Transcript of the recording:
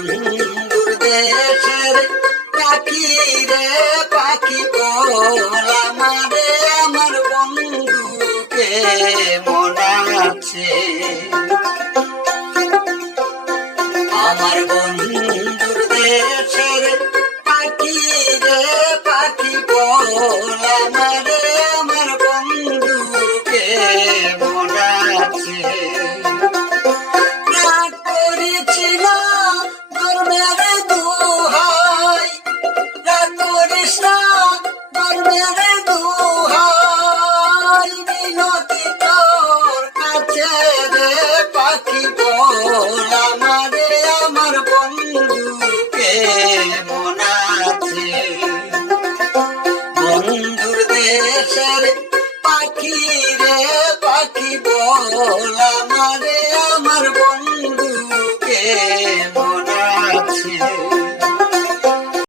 বন্ধুর দেশের পাখি রে পাখি বল আমারে আমার বন্ধুকে মনে আছে। আমার বন্ধুর দেশের পাখি রে পাখি বল আমারে আমার বন্ধুকে মনে বন্ধুকে মনে আছে? বন্ধুর দেশের পাখি রে পাখি বল আমারে।